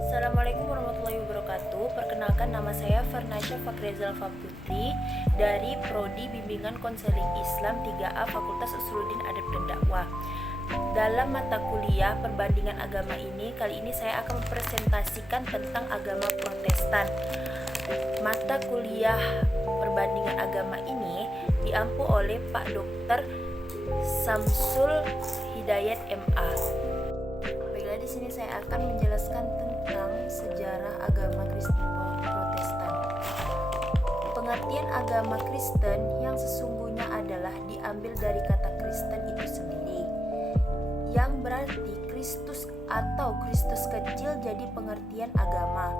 Assalamualaikum warahmatullahi wabarakatuh. Perkenalkan, nama saya Fernasya Fakrezal Faputri dari Prodi Bimbingan Konseling Islam 3A Fakultas Usuluddin Adab dan Dakwah. Dalam mata kuliah perbandingan agama ini, kali ini saya akan mempresentasikan tentang agama Protestan. Mata kuliah perbandingan agama ini diampu oleh Pak Dr. Samsul Hidayat MA. Baiklah, di sini saya akan menjelaskan tentang sejarah agama Kristen Protestan. Pengertian agama Kristen yang sesungguhnya adalah diambil dari kata Kristen itu sendiri, yang berarti Kristus atau Kristus kecil jadi pengertian agama.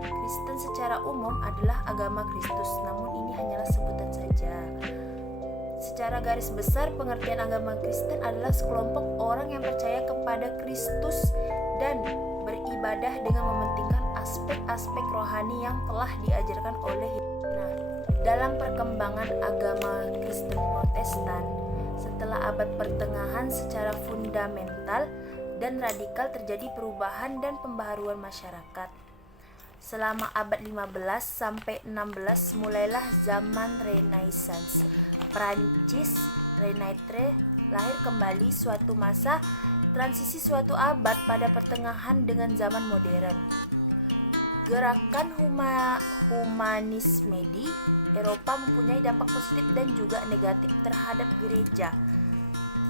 Kristen secara umum adalah agama Kristus, namun ini hanyalah sebutan saja. Secara garis besar, pengertian agama Kristen adalah sekelompok orang yang percaya kepada Kristus dan beribadah dengan mementingkan aspek-aspek rohani yang telah diajarkan oleh dalam perkembangan agama Kristen Protestan setelah abad pertengahan, secara fundamental dan radikal terjadi perubahan dan pembaharuan masyarakat. Selama abad 15 sampai 16 mulailah zaman Renaissance. Prancis, Renaître, lahir kembali suatu masa transisi suatu abad pada pertengahan dengan zaman modern. Gerakan humanisme di Eropa mempunyai dampak positif dan juga negatif terhadap gereja.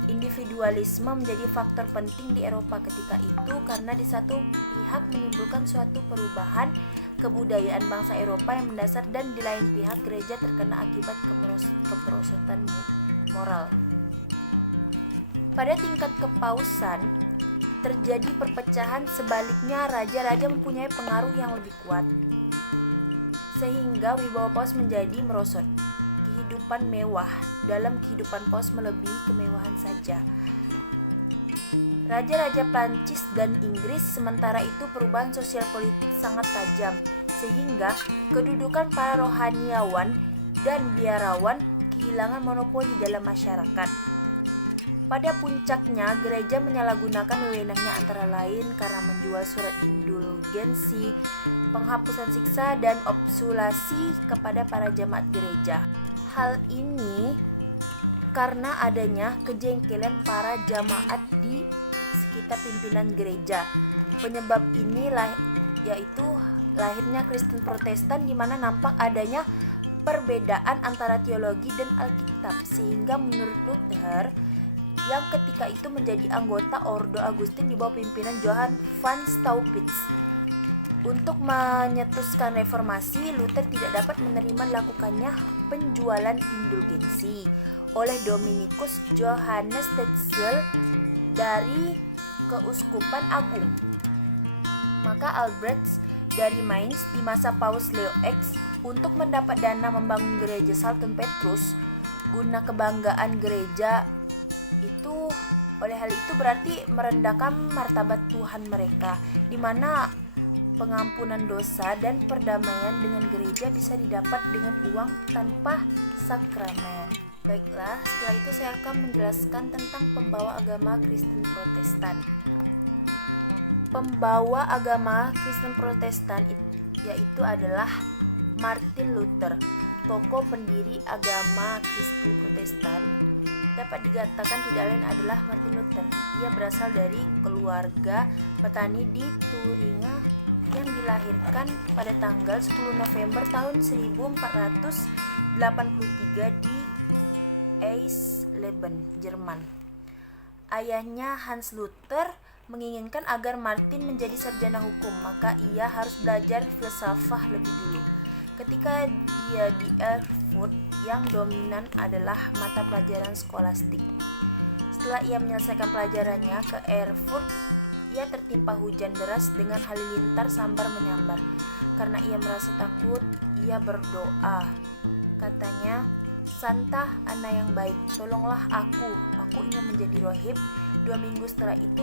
Individualisme menjadi faktor penting di Eropa ketika itu karena di satu pihak menimbulkan suatu perubahan kebudayaan bangsa Eropa yang mendasar, dan di lain pihak gereja terkena akibat kemerosotan moral. Pada tingkat kepausan terjadi perpecahan, sebaliknya raja-raja mempunyai pengaruh yang lebih kuat sehingga wibawa paus menjadi merosot. Kehidupan mewah dalam kehidupan paus melebihi kemewahan saja. Raja-raja Prancis dan Inggris, sementara itu perubahan sosial politik sangat tajam sehingga kedudukan para rohaniawan dan biarawan kehilangan monopoli dalam masyarakat. Pada puncaknya, gereja menyalahgunakan wewenangnya antara lain karena menjual surat indulgensi, penghapusan siksa, dan absolusi kepada para jemaat gereja. Hal ini karena adanya kejengkelan para jamaat di sekitar pimpinan gereja. Penyebab ini yaitu lahirnya Kristen Protestan, di mana nampak adanya perbedaan antara teologi dan Alkitab, sehingga menurut Luther yang ketika itu menjadi anggota Ordo Agustin di bawah pimpinan Johann van Staupitz, untuk menyetuskan reformasi, Luther tidak dapat menerima dilakukannya penjualan indulgensi oleh Dominikus Johannes Tetzel dari Keuskupan Agung. Maka Albrecht dari Mainz di masa Paus Leo X untuk mendapat dana membangun gereja Sultan Petrus guna kebanggaan gereja itu, oleh hal itu berarti merendahkan martabat Tuhan mereka, di mana pengampunan dosa dan perdamaian dengan gereja bisa didapat dengan uang tanpa sakramen. Baiklah, setelah itu saya akan menjelaskan tentang pembawa agama Kristen Protestan. Pembawa agama Kristen Protestan yaitu adalah Martin Luther, tokoh pendiri agama Kristen Protestan. Dapat dikatakan tidak lain adalah Martin Luther. Ia berasal dari keluarga petani di Thuringia yang dilahirkan pada tanggal 10 November tahun 1483 di Eisleben, Jerman. Ayahnya Hans Luther menginginkan agar Martin menjadi sarjana hukum, maka ia harus belajar filsafat lebih dulu. Ketika dia di Erfurt, yang dominan adalah mata pelajaran skolastik. Setelah ia menyelesaikan pelajarannya ke Erfurt, ia tertimpa hujan deras dengan halilintar sambar menyambar. Karena ia merasa takut, ia berdoa. Katanya, "Santa, anak yang baik, tolonglah aku ingin menjadi rohib." 2 minggu setelah itu,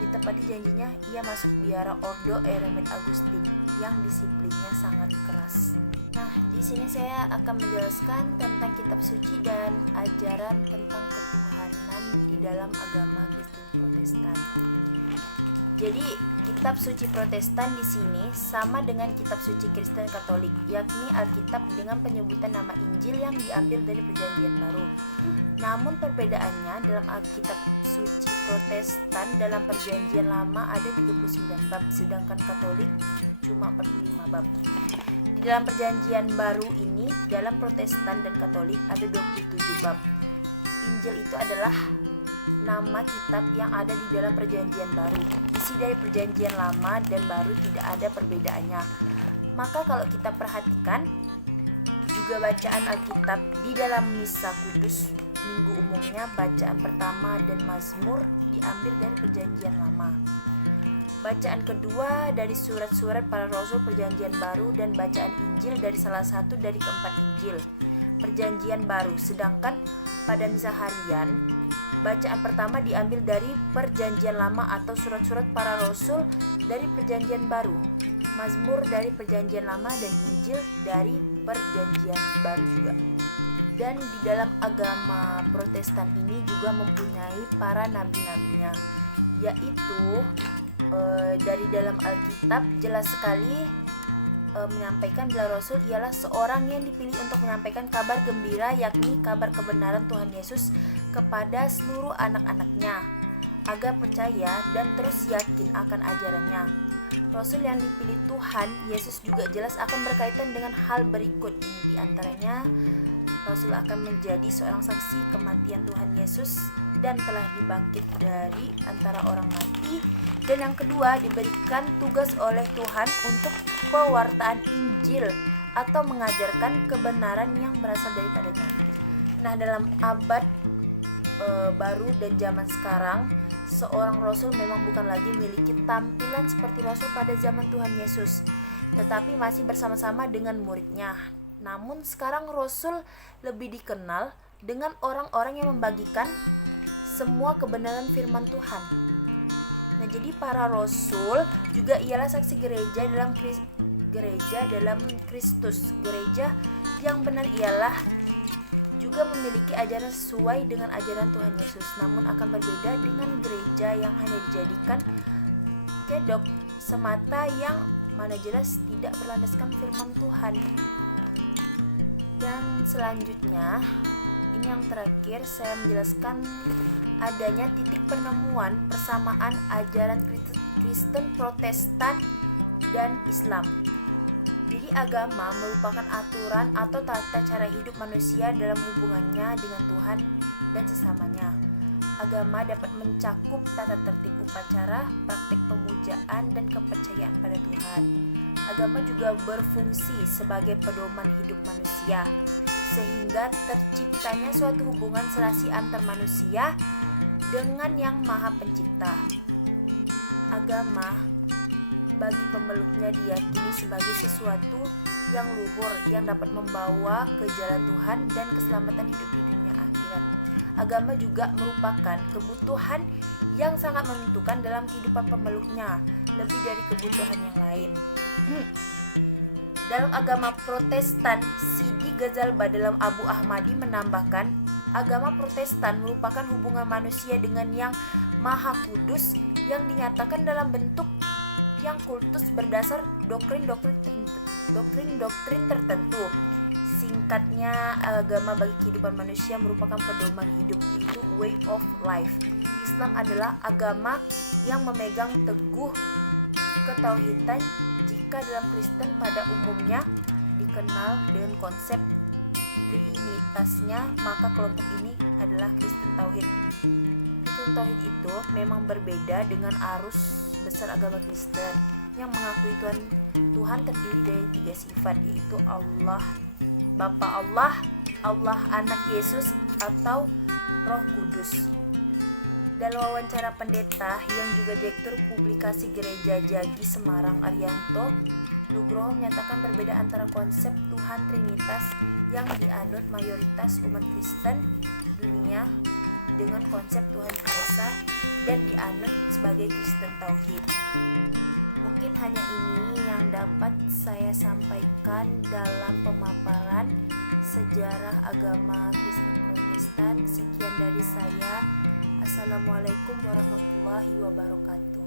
ditepati janjinya, ia masuk biara Ordo Eremit Agustin yang disiplinnya sangat keras. Nah, di sini saya akan menjelaskan tentang kitab suci dan ajaran tentang ketuhanan di dalam agama Kristen Protestan. Jadi kitab suci Protestan di sini sama dengan kitab suci Kristen Katolik, yakni Alkitab dengan penyebutan nama Injil yang diambil dari Perjanjian Baru. Namun perbedaannya, dalam Alkitab suci Protestan dalam Perjanjian Lama ada 39 bab, sedangkan Katolik cuma 45 bab. Di dalam Perjanjian Baru ini, dalam Protestan dan Katolik ada 27 bab. Injil itu adalah nama kitab yang ada di dalam Perjanjian Baru. Isi dari Perjanjian Lama dan Baru tidak ada perbedaannya. Maka kalau kita perhatikan juga bacaan Alkitab di dalam Misa Kudus Minggu umumnya, bacaan pertama dan Mazmur diambil dari Perjanjian Lama. Bacaan kedua dari surat-surat para rasul Perjanjian Baru, dan bacaan Injil dari salah satu dari keempat Injil Perjanjian Baru. Sedangkan pada misa harian, bacaan pertama diambil dari Perjanjian Lama atau surat-surat para rasul dari Perjanjian Baru, Mazmur dari Perjanjian Lama, dan Injil dari Perjanjian Baru juga. Dan di dalam agama Protestan ini juga mempunyai para nabi-nabinya, yaitu dari dalam Alkitab jelas sekali menyampaikan bila Rasul ialah seorang yang dipilih untuk menyampaikan kabar gembira, yakni kabar kebenaran Tuhan Yesus kepada seluruh anak-anaknya, agar percaya dan terus yakin akan ajarannya. Rasul yang dipilih Tuhan Yesus juga jelas akan berkaitan dengan hal berikut ini. Di antaranya, Rasul akan menjadi seorang saksi kematian Tuhan Yesus dan telah dibangkit dari antara orang mati. Dan yang kedua, diberikan tugas oleh Tuhan untuk pewartaan Injil atau mengajarkan kebenaran yang berasal daripadanya. Nah, dalam abad baru dan zaman sekarang, seorang rasul memang bukan lagi memiliki tampilan seperti rasul pada zaman Tuhan Yesus, tetapi masih bersama-sama dengan muridnya. Namun sekarang rasul lebih dikenal dengan orang-orang yang membagikan semua kebenaran firman Tuhan. Nah, jadi para rasul juga ialah saksi gereja dalam Kristus. Gereja yang benar ialah juga memiliki ajaran sesuai dengan ajaran Tuhan Yesus, namun akan berbeda dengan gereja yang hanya dijadikan kedok semata yang mana jelas tidak berlandaskan firman Tuhan. Dan selanjutnya, ini yang terakhir, saya menjelaskan adanya titik penemuan persamaan ajaran Kristen Protestan dan Islam. Jadi agama merupakan aturan atau tata cara hidup manusia dalam hubungannya dengan Tuhan dan sesamanya. Agama dapat mencakup tata tertib upacara, praktik pemujaan, dan kepercayaan pada Tuhan. Agama juga berfungsi sebagai pedoman hidup manusia, sehingga terciptanya suatu hubungan serasi antar manusia dengan Yang Maha Pencipta. Agama bagi pemeluknya diyakini sebagai sesuatu yang luhur yang dapat membawa ke jalan Tuhan dan keselamatan hidup di dunia akhirat. Agama juga merupakan kebutuhan yang sangat menentukan dalam kehidupan pemeluknya, lebih dari kebutuhan yang lain. Dalam agama Protestan, Sidi Ghazalba dalam Abu Ahmadi menambahkan, agama Protestan merupakan hubungan manusia dengan Yang Maha Kudus yang dinyatakan dalam bentuk yang kultus berdasar doktrin-doktrin tertentu. Singkatnya, agama bagi kehidupan manusia merupakan pedoman hidup, yaitu way of life. Islam adalah agama yang memegang teguh ketauhidan, jika dalam Kristen pada umumnya dikenal dengan konsep trinitasnya, maka kelompok ini adalah Kristen Tauhid. Kristen Tauhid itu memang berbeda dengan arus besar agama Kristen yang mengakui Tuhan terdiri dari 3 sifat, yaitu Allah, Bapa Allah, Allah Anak Yesus, atau Roh Kudus. Dalam wawancara pendeta yang juga direktur publikasi Gereja Jagi Semarang, Arianto Nugroho menyatakan berbeda antara konsep Tuhan Trinitas yang dianut mayoritas umat Kristen dunia dengan konsep Tuhan Esa dan dianut sebagai Kristen Tauhid. Mungkin hanya ini yang dapat saya sampaikan dalam pemaparan sejarah agama Kristen Protestan. Sekian dari saya. Assalamualaikum warahmatullahi wabarakatuh.